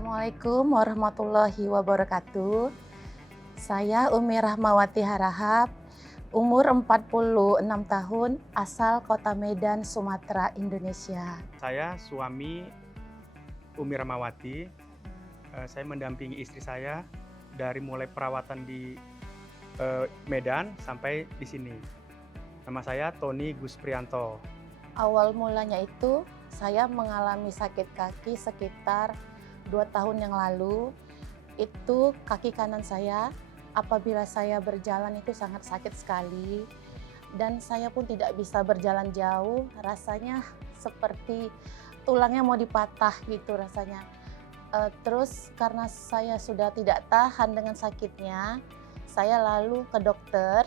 Assalamualaikum warahmatullahi wabarakatuh. Saya Umi Rahmawati Harahap, umur 46 tahun, asal Kota Medan, Sumatera, Indonesia. Saya suami Umi Rahmawati. Saya mendampingi istri saya dari mulai perawatan di Medan sampai di sini. Nama saya Tony Gus Prianto. Awal mulanya itu saya mengalami sakit kaki sekitar 2 tahun yang lalu. Itu kaki kanan saya, apabila saya berjalan itu sangat sakit sekali. Dan saya pun tidak bisa berjalan jauh, rasanya seperti tulangnya mau dipatah gitu rasanya. Terus karena saya sudah tidak tahan dengan sakitnya, saya lalu ke dokter.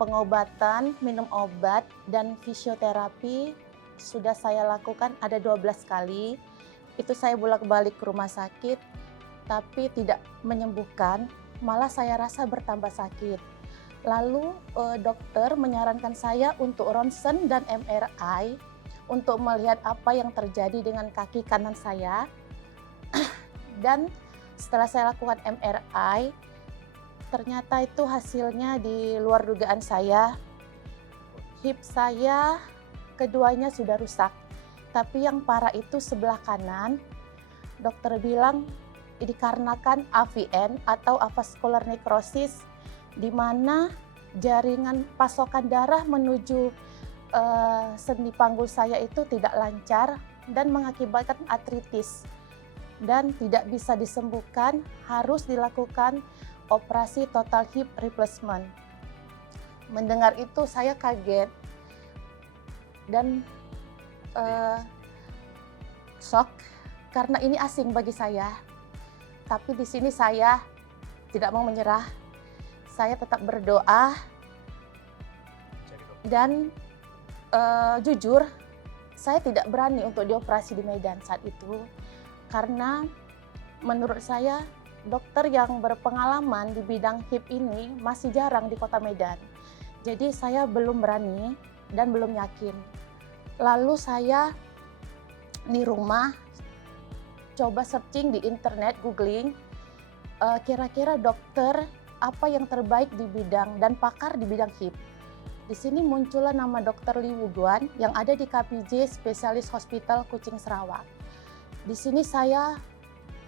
Pengobatan, minum obat, dan fisioterapi sudah saya lakukan ada 12 kali. Itu saya bolak-balik ke rumah sakit, tapi tidak menyembuhkan, malah saya rasa bertambah sakit. Lalu dokter menyarankan saya untuk ronsen dan MRI untuk melihat apa yang terjadi dengan kaki kanan saya. Dan setelah saya lakukan MRI, ternyata itu hasilnya di luar dugaan saya. Hip saya keduanya sudah rusak, tapi yang parah itu sebelah kanan. Dokter bilang dikarenakan AVN atau avascular necrosis, di mana jaringan pasokan darah menuju sendi panggul saya itu tidak lancar dan mengakibatkan artritis dan tidak bisa disembuhkan, harus dilakukan operasi total hip replacement. Mendengar itu saya kaget dan shock karena ini asing bagi saya. Tapi di sini saya tidak mau menyerah. Saya tetap berdoa dan jujur saya tidak berani untuk dioperasi di Medan saat itu karena menurut saya dokter yang berpengalaman di bidang hip ini masih jarang di Kota Medan. Jadi saya belum berani dan belum yakin. Lalu saya di rumah coba searching di internet, googling, kira-kira dokter apa yang terbaik di bidang dan pakar di bidang hip. Di sini muncullah nama Dr. Lee Wuguan yang ada di KPJ Specialist Hospital Kucing Sarawak. Di sini saya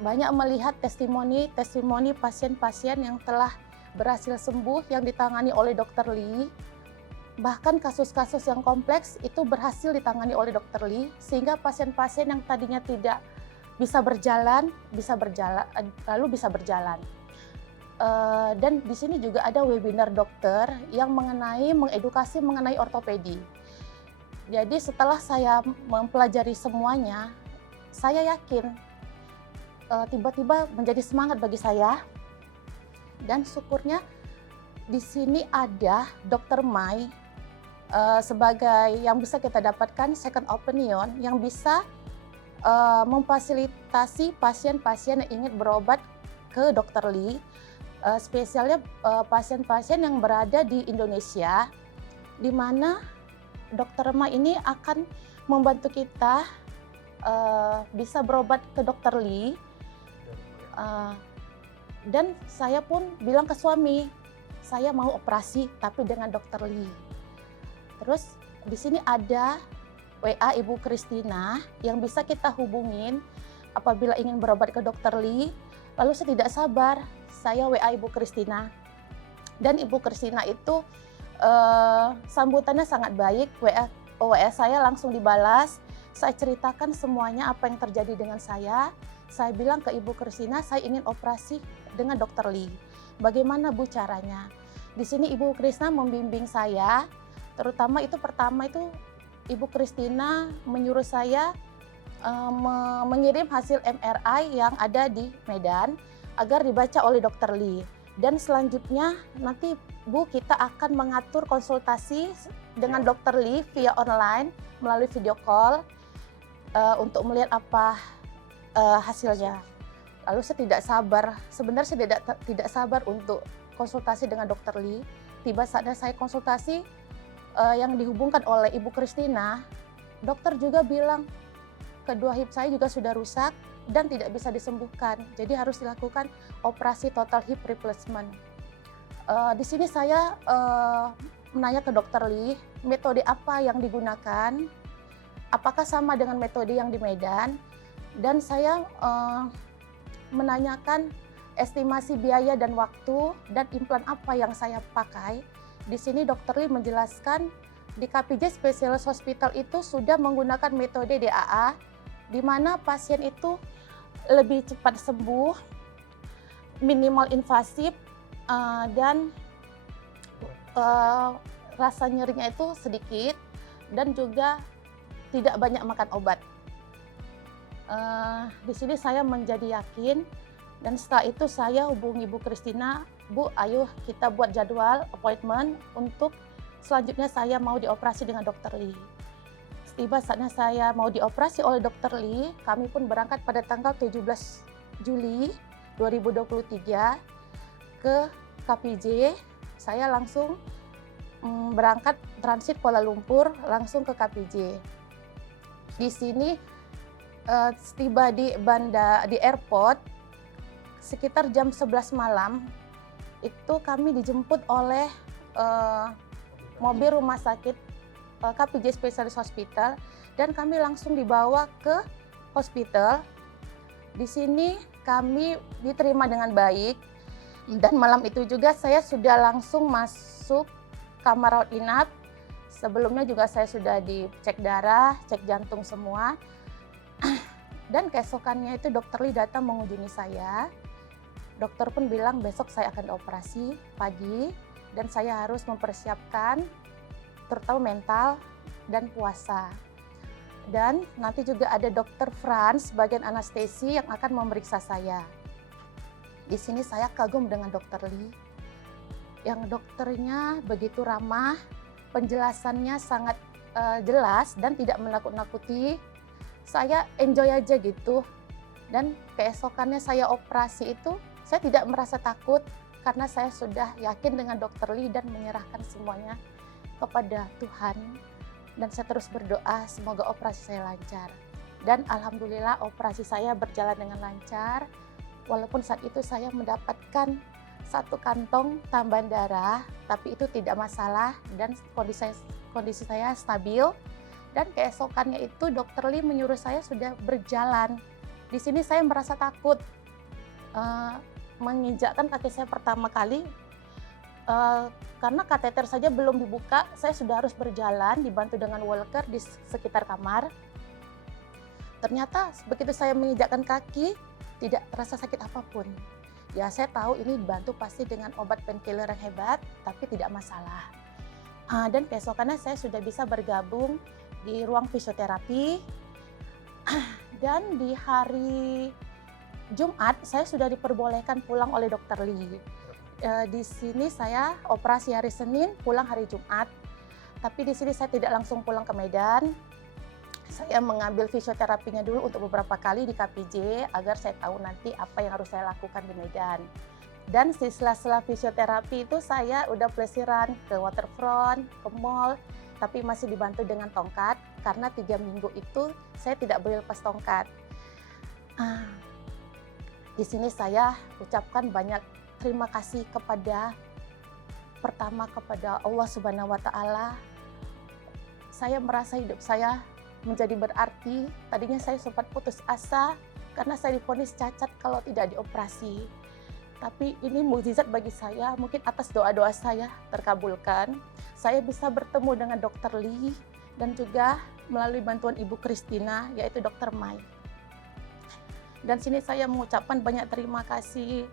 banyak melihat testimoni pasien-pasien yang telah berhasil sembuh yang ditangani oleh Dr. Lee. Bahkan kasus-kasus yang kompleks itu berhasil ditangani oleh Dr. Lee, sehingga pasien-pasien yang tadinya tidak bisa berjalan, lalu bisa berjalan. Dan di sini juga ada webinar dokter yang mengedukasi mengenai ortopedi. Jadi setelah saya mempelajari semuanya, saya yakin tiba-tiba menjadi semangat bagi saya. Dan syukurnya di sini ada Dr. Mai sebagai yang bisa kita dapatkan second opinion yang bisa memfasilitasi pasien-pasien yang ingin berobat ke Dr. Lee, spesialnya pasien-pasien yang berada di Indonesia, di mana Dr. Mai ini akan membantu kita bisa berobat ke Dr. Lee. Dan saya pun bilang ke suami, saya mau operasi tapi dengan Dr. Lee. Terus di sini ada WA Ibu Kristina yang bisa kita hubungin apabila ingin berobat ke Dr. Lee. Lalu saya tidak sabar, saya WA Ibu Kristina. Dan Ibu Kristina itu sambutannya sangat baik, WA saya langsung dibalas. Saya ceritakan semuanya apa yang terjadi dengan saya. Saya bilang ke Ibu Kristina, saya ingin operasi dengan Dr. Lee. Bagaimana Bu caranya? Di sini Ibu Kristina membimbing saya, terutama itu pertama itu Ibu Kristina menyuruh saya mengirim hasil MRI yang ada di Medan agar dibaca oleh Dr. Lee. Dan selanjutnya nanti Bu kita akan mengatur konsultasi dengan Dr. Lee via online melalui video call untuk melihat apa hasilnya. Lalu saya tidak sabar, sebenarnya saya tidak sabar untuk konsultasi dengan Dr. Lee. Tiba saatnya saya konsultasi yang dihubungkan oleh Ibu Kristina, dokter juga bilang kedua hip saya juga sudah rusak dan tidak bisa disembuhkan. Jadi harus dilakukan operasi total hip replacement. Di sini saya menanya ke Dokter Lee, metode apa yang digunakan, apakah sama dengan metode yang di Medan, dan saya menanyakan estimasi biaya dan waktu dan implan apa yang saya pakai. Di sini Dokter Lee menjelaskan di KPJ Specialist Hospital itu sudah menggunakan metode DAA, di mana pasien itu lebih cepat sembuh, minimal invasif, dan rasa nyerinya itu sedikit, dan juga tidak banyak makan obat. Di sini saya menjadi yakin, dan setelah itu saya hubungi Bu Christina, Bu, ayo kita buat jadwal appointment untuk selanjutnya saya mau dioperasi dengan Dokter Lee. Tiba saatnya saya mau dioperasi oleh Dokter Lee, kami pun berangkat pada tanggal 17 Juli 2023 ke KPJ. Saya langsung berangkat transit Kuala Lumpur langsung ke KPJ. Di sini tiba di airport sekitar jam 11 malam, itu kami dijemput oleh mobil rumah sakit KPJ Specialist Hospital, dan kami langsung dibawa ke hospital. Di sini kami diterima dengan baik, dan malam itu juga saya sudah langsung masuk kamar rawat inap. Sebelumnya juga saya sudah dicek darah, cek jantung semua. Dan keesokannya itu Dokter Lee datang mengunjungi saya. Dokter pun bilang besok saya akan dioperasi pagi, dan saya harus mempersiapkan terutama mental dan puasa. Dan nanti juga ada Dokter Franz bagian anestesi yang akan memeriksa saya. Di sini saya kagum dengan Dokter Lee. Yang dokternya begitu ramah, penjelasannya sangat jelas dan tidak menakut-nakuti. Saya enjoy aja gitu. Dan keesokannya saya operasi itu, saya tidak merasa takut karena saya sudah yakin dengan Dokter Lee dan menyerahkan semuanya kepada Tuhan, dan saya terus berdoa semoga operasi saya lancar. Dan alhamdulillah operasi saya berjalan dengan lancar, walaupun saat itu saya mendapatkan 1 kantong tambahan darah, tapi itu tidak masalah dan kondisi saya stabil. Dan keesokannya itu Dokter Lee menyuruh saya sudah berjalan. Di sini saya merasa takut menginjakkan kaki saya pertama kali. Karena kateter saja belum dibuka, saya sudah harus berjalan dibantu dengan walker di sekitar kamar. Ternyata begitu saya menginjakkan kaki, tidak terasa sakit apapun. Ya saya tahu ini dibantu pasti dengan obat painkiller yang hebat, tapi tidak masalah. Dan keesokannya saya sudah bisa bergabung di ruang fisioterapi. Dan di hari Jumat saya sudah diperbolehkan pulang oleh Dokter Lee. Di sini saya operasi hari Senin, pulang hari Jumat. Tapi di sini saya tidak langsung pulang ke Medan. Saya mengambil fisioterapinya dulu untuk beberapa kali di KPJ agar saya tahu nanti apa yang harus saya lakukan di Medan. Dan setelah fisioterapi itu saya udah pelesiran ke waterfront, ke mall, tapi masih dibantu dengan tongkat karena 3 minggu itu saya tidak boleh lepas tongkat. Di sini saya ucapkan banyak terima kasih pertama kepada Allah Subhanahu wa Ta'ala. Saya merasa hidup saya menjadi berarti. Tadinya saya sempat putus asa karena saya divonis cacat kalau tidak dioperasi. Tapi ini mukjizat bagi saya, mungkin atas doa-doa saya terkabulkan. Saya bisa bertemu dengan Dokter Lee dan juga melalui bantuan Ibu Christina, yaitu Dokter Mai. Dan sini saya mengucapkan banyak terima kasih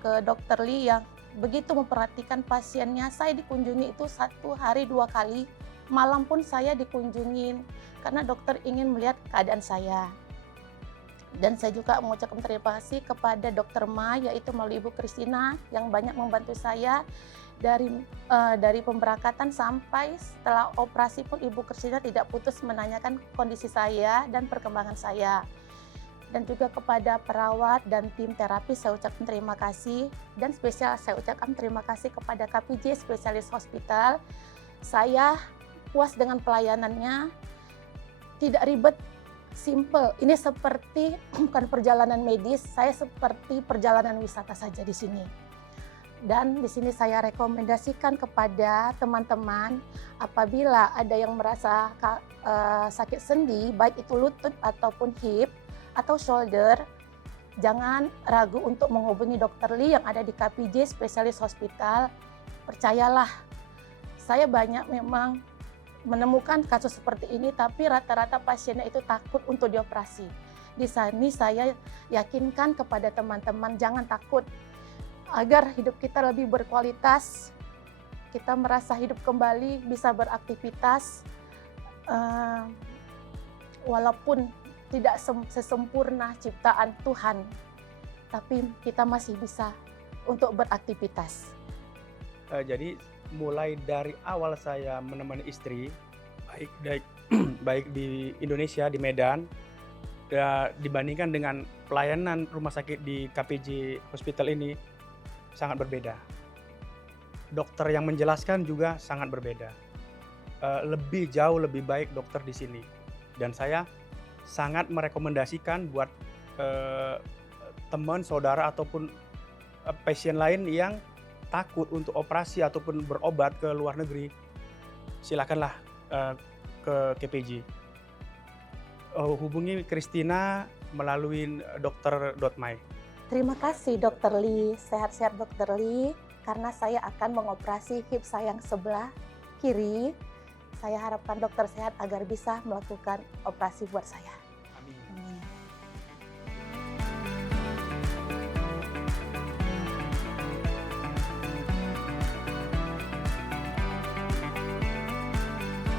ke Dokter Lee yang begitu memperhatikan pasiennya. Saya dikunjungi itu 1 hari 2 kali, malam pun saya dikunjungin karena dokter ingin melihat keadaan saya. Dan saya juga mengucapkan terima kasih kepada Dokter Ma, yaitu melalui Ibu Christina yang banyak membantu saya dari pemberangkatan sampai setelah operasi pun Ibu Christina tidak putus menanyakan kondisi saya dan perkembangan saya. Dan juga kepada perawat dan tim terapi saya ucapkan terima kasih, dan spesial saya ucapkan terima kasih kepada KPJ Specialist Hospital. Saya puas dengan pelayanannya, tidak ribet simple. Ini seperti bukan perjalanan medis, saya seperti perjalanan wisata saja di sini. Dan di sini saya rekomendasikan kepada teman-teman apabila ada yang merasa sakit sendi, baik itu lutut ataupun hip atau shoulder, jangan ragu untuk menghubungi Dr. Lee yang ada di KPJ Specialist Hospital. Percayalah, saya banyak memang menemukan kasus seperti ini, tapi rata-rata pasiennya itu takut untuk dioperasi. Di sini saya yakinkan kepada teman-teman jangan takut, agar hidup kita lebih berkualitas, kita merasa hidup kembali, bisa beraktivitas, walaupun tidak sesempurna ciptaan Tuhan, tapi kita masih bisa untuk beraktivitas. Jadi mulai dari awal saya menemani istri, baik di Indonesia, di Medan, dibandingkan dengan pelayanan rumah sakit di KPJ Hospital ini, sangat berbeda. Dokter yang menjelaskan juga sangat berbeda. Jauh lebih baik dokter di sini. Dan saya sangat merekomendasikan buat teman, saudara ataupun pasien lain yang takut untuk operasi ataupun berobat ke luar negeri, silakanlah ke KPJ. Hubungi Christina melalui dokter.my. Terima kasih Dr. Lee, sehat-sehat Dr. Lee, karena saya akan mengoperasi hip saya yang sebelah kiri. Saya harapkan dokter sehat agar bisa melakukan operasi buat saya.